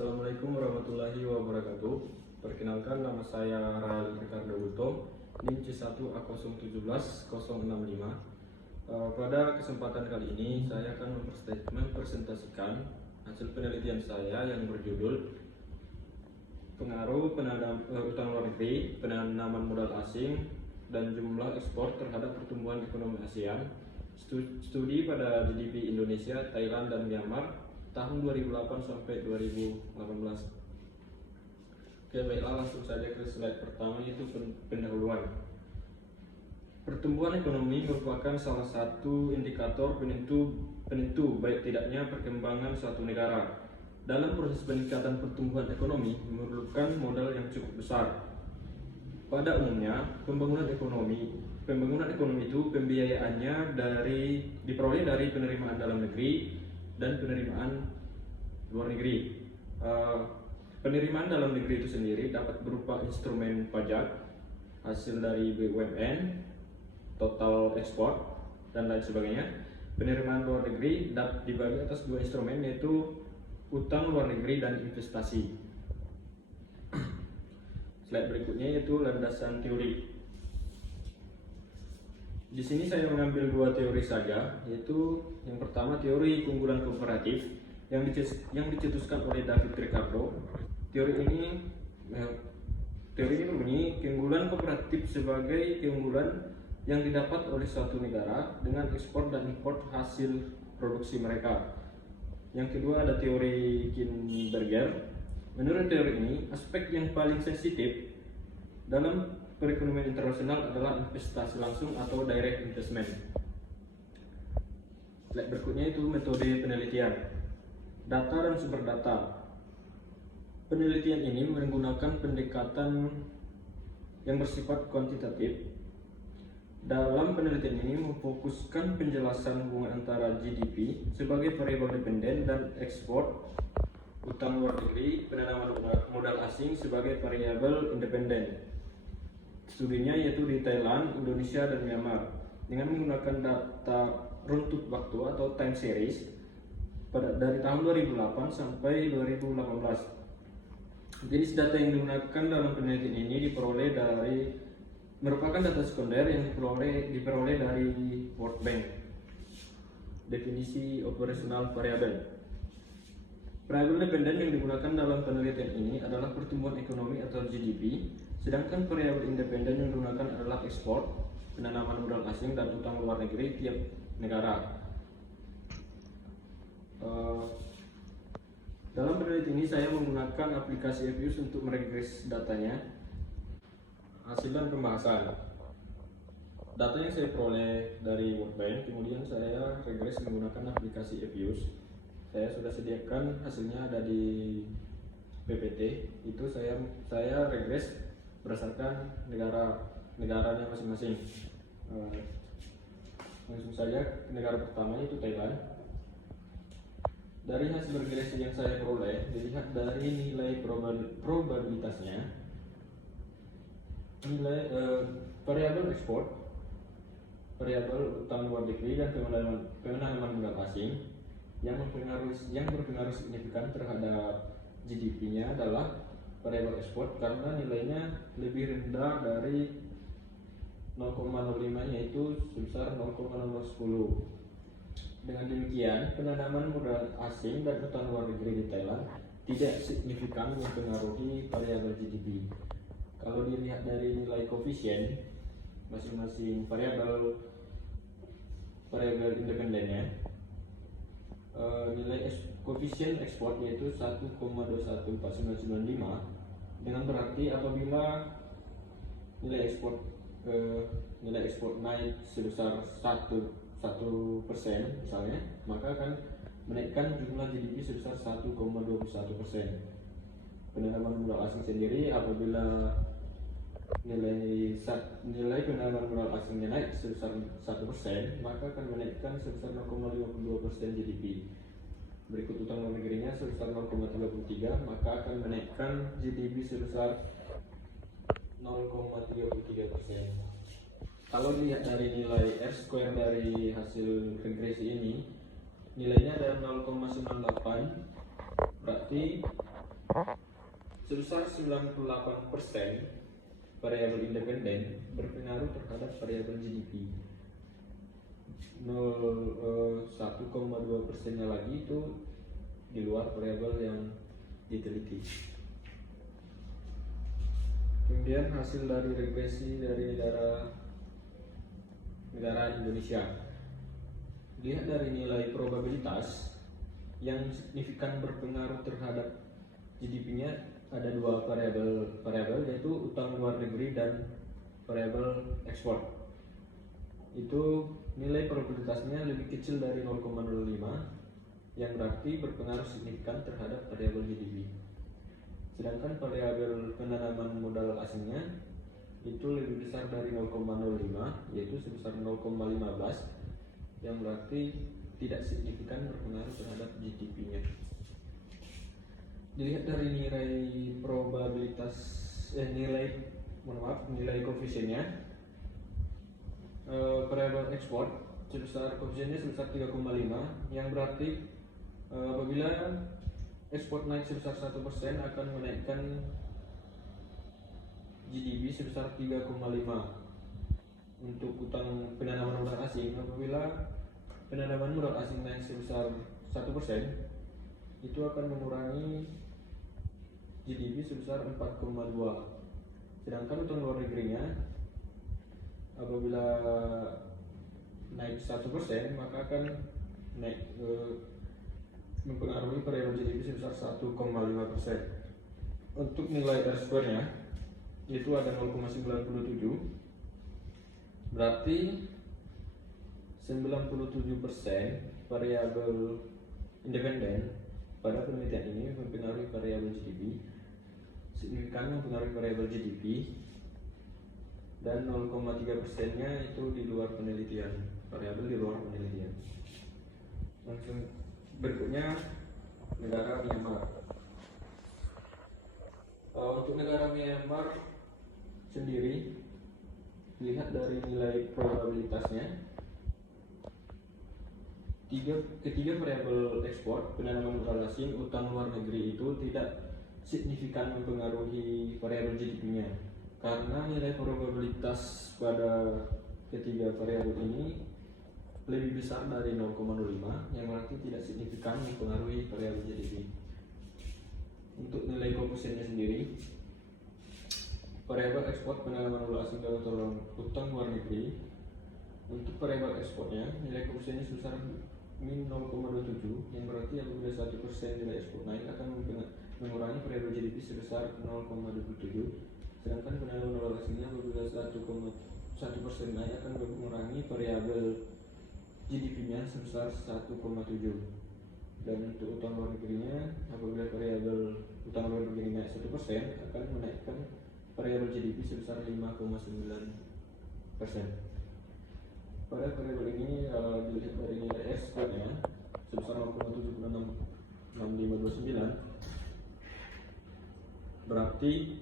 Assalamualaikum warahmatullahi wabarakatuh. Perkenalkan, nama saya Rahel Ricardo Bulto, NIM C1A017065. Pada kesempatan kali ini saya akan mempresentasikan hasil penelitian saya yang berjudul Pengaruh utang luar negeri, penanaman modal asing, dan jumlah ekspor terhadap pertumbuhan ekonomi ASEAN. Studi pada GDP Indonesia, Thailand, dan Myanmar tahun 2008 sampai 2018. Oke, baiklah, langsung saja ke slide pertama, yaitu pendahuluan. Pertumbuhan ekonomi merupakan salah satu indikator penentu baik tidaknya perkembangan suatu negara. Dalam proses peningkatan pertumbuhan ekonomi memerlukan modal yang cukup besar. Pada umumnya, pembangunan ekonomi itu pembiayaannya diperoleh dari penerimaan dalam negeri dan penerimaan luar negeri. Penerimaan dalam negeri itu sendiri dapat berupa instrumen pajak, hasil dari BUMN, total ekspor, dan lain sebagainya. Penerimaan luar negeri dapat dibagi atas dua instrumen, yaitu utang luar negeri dan investasi. Slide berikutnya yaitu landasan teori. Di sini saya mengambil dua teori saja, yaitu yang pertama teori keunggulan komparatif yang dicetuskan oleh David Ricardo. Teori ini berbunyi, keunggulan komparatif sebagai keunggulan yang didapat oleh suatu negara dengan ekspor dan impor hasil produksi mereka. Yang kedua ada teori Kinberger. Menurut teori ini, aspek yang paling sensitif dalam perekonomian internasional adalah investasi langsung atau direct investment. Slide berikutnya itu metode penelitian, data dan sumber data. Penelitian ini menggunakan pendekatan yang bersifat kuantitatif. Dalam penelitian ini memfokuskan penjelasan hubungan antara GDP sebagai variabel dependen dan ekspor, utang luar negeri, penanaman modal asing sebagai variabel independen. Studinya yaitu di Thailand, Indonesia, dan Myanmar dengan menggunakan data runtut waktu atau time series dari tahun 2008 sampai 2018. Jenis data yang digunakan dalam penelitian ini merupakan data sekunder yang diperoleh dari World Bank. Definisi operasional variabel. Variabel dependen yang digunakan dalam penelitian ini adalah pertumbuhan ekonomi atau GDP, sedangkan variabel independen yang digunakan adalah ekspor, penanaman modal asing, dan utang luar negeri tiap negara. Dalam penelitian ini saya menggunakan aplikasi EPIUS untuk meregres datanya. Hasil dan pembahasan. Data yang saya peroleh dari World Bank, kemudian saya regres menggunakan aplikasi EPIUS. Saya sudah sediakan hasilnya ada di PPT. Itu saya regres berdasarkan negaranya masing-masing. Langsung saja ke negara pertama, yaitu Thailand. Dari hasil regresi yang saya peroleh, dilihat dari nilai probabilitasnya, nilai variabel ekspor, variabel utang luar negeri, dan penanaman modal asing yang berpengaruh signifikan terhadap GDP-nya adalah variabel ekspor karena nilainya lebih rendah dari 0,05, yaitu sebesar 0,010. Dengan demikian, penanaman modal asing dan utang luar negeri di Thailand tidak signifikan mempengaruhi variabel GDP. Kalau dilihat dari nilai koefisien masing-masing variabel independennya, nilai koefisien ekspor yaitu 1,214995, dengan berarti apabila nilai ekspor naik sebesar 1% misalnya, maka akan menaikkan jumlah GDP sebesar 1,21%. Penanaman modal asing sendiri, apabila nilai penanaman modal asingnya naik sebesar 1%, maka akan menaikkan sebesar 0,52% GDP. Berikut utang luar negerinya sebesar 0,33, maka akan menaikkan GDP sebesar 0,33%. Kalau dilihat dari nilai R-square dari hasil regresi ini, nilainya ada 0,98, berarti Sebesar 98% variabel independen berpengaruh terhadap variabel GDP. 1,2%-nya lagi itu di luar variabel yang diteliti. Kemudian hasil dari regresi dari negara Indonesia. Lihat dari nilai probabilitas yang signifikan berpengaruh terhadap GDP-nya ada dua variabel yaitu utang luar negeri dan variabel ekspor. Itu nilai probabilitasnya lebih kecil dari 0,05 yang berarti berpengaruh signifikan terhadap variabel GDP. Sedangkan variabel penanaman modal asingnya itu lebih besar dari 0,05 yaitu sebesar 0,15 yang berarti tidak signifikan berpengaruh terhadap GDP-nya. Dilihat dari nilai koefisiennya, variabel ekspor koefisiennya sebesar 3,5 yang berarti apabila ekspor naik sebesar 1% akan menaikkan GDP sebesar 3,5. Untuk utang penanaman modal asing, apabila penanaman modal asing naik sebesar 1%, itu akan mengurangi GDP sebesar 4,2. Sedangkan utang luar negerinya apabila naik 1% maka akan mempengaruhi variabel GDP sebesar 1,5%. Untuk nilai R-square-nya itu ada 0,97, berarti 97% variabel independen pada penelitian ini mempengaruhi variabel GDP, signifikan mempengaruhi variabel GDP, dan 0,3%-nya itu di luar penelitian, variabel di luar penelitian. Langsung berikutnya negara Myanmar. Untuk negara Myanmar sendiri, lihat dari nilai probabilitasnya, ketiga variabel ekspor, penanaman modal asing, utang luar negeri itu tidak signifikan mempengaruhi variabel GDP-nya karena nilai probabilitas pada ketiga variabel ini lebih besar dari 0,05 yang berarti tidak signifikan mempengaruhi variabel GDP. Untuk nilai koefisiennya sendiri, variabel ekspor, penanaman modal asing dan utang luar negeri, untuk variabel ekspornya nilai koefisiennya sebesar min 0,27 yang berarti apabila 1% nilai ekspor naik akan mengurangi variabel GDP sebesar 0,27. Sedangkan penanaman modal asingnya apabila 1% naik akan mengurangi variabel GDP-nya sebesar 1,7. Dan untuk utang luar negerinya apabila variabel utang luar negeri naik 1% akan menaikkan variabel GDP sebesar 5,9%. Pada variabel ini dilihat dari nilai R-square-nya sebesar 0,766529, berarti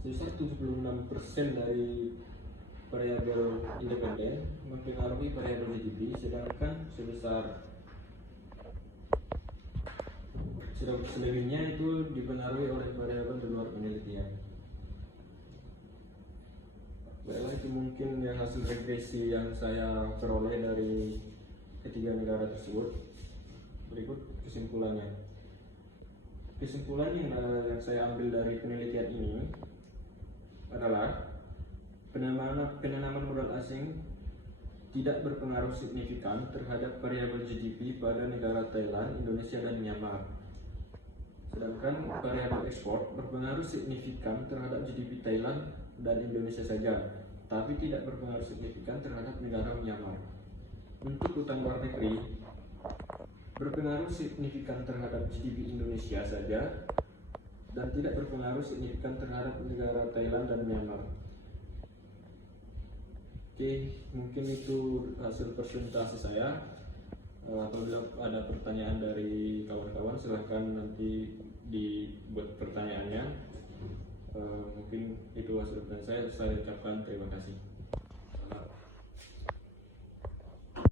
sebesar 76% dari variabel independen mempengaruhi variabel GDP, sedangkan selebihnya itu dipengaruhi oleh variabel di luar penelitian. Baiklah, itu mungkin yang hasil regresi yang saya peroleh dari ketiga negara tersebut. Berikut kesimpulannya. Kesimpulan yang saya ambil dari penelitian ini adalah penanaman modal asing tidak berpengaruh signifikan terhadap variabel GDP pada negara Thailand, Indonesia, dan Myanmar. Sedangkan variabel ekspor berpengaruh signifikan terhadap GDP Thailand dan Indonesia saja, tapi tidak berpengaruh signifikan terhadap negara Myanmar. Untuk utang luar negeri berpengaruh signifikan terhadap GDP Indonesia saja dan tidak berpengaruh signifikan terhadap negara Thailand dan Myanmar. Oke, mungkin itu hasil presentasi saya. Apabila ada pertanyaan dari kawan-kawan silahkan nanti dibuat pertanyaannya. Mungkin itu hasil dari saya ucapkan terima kasih.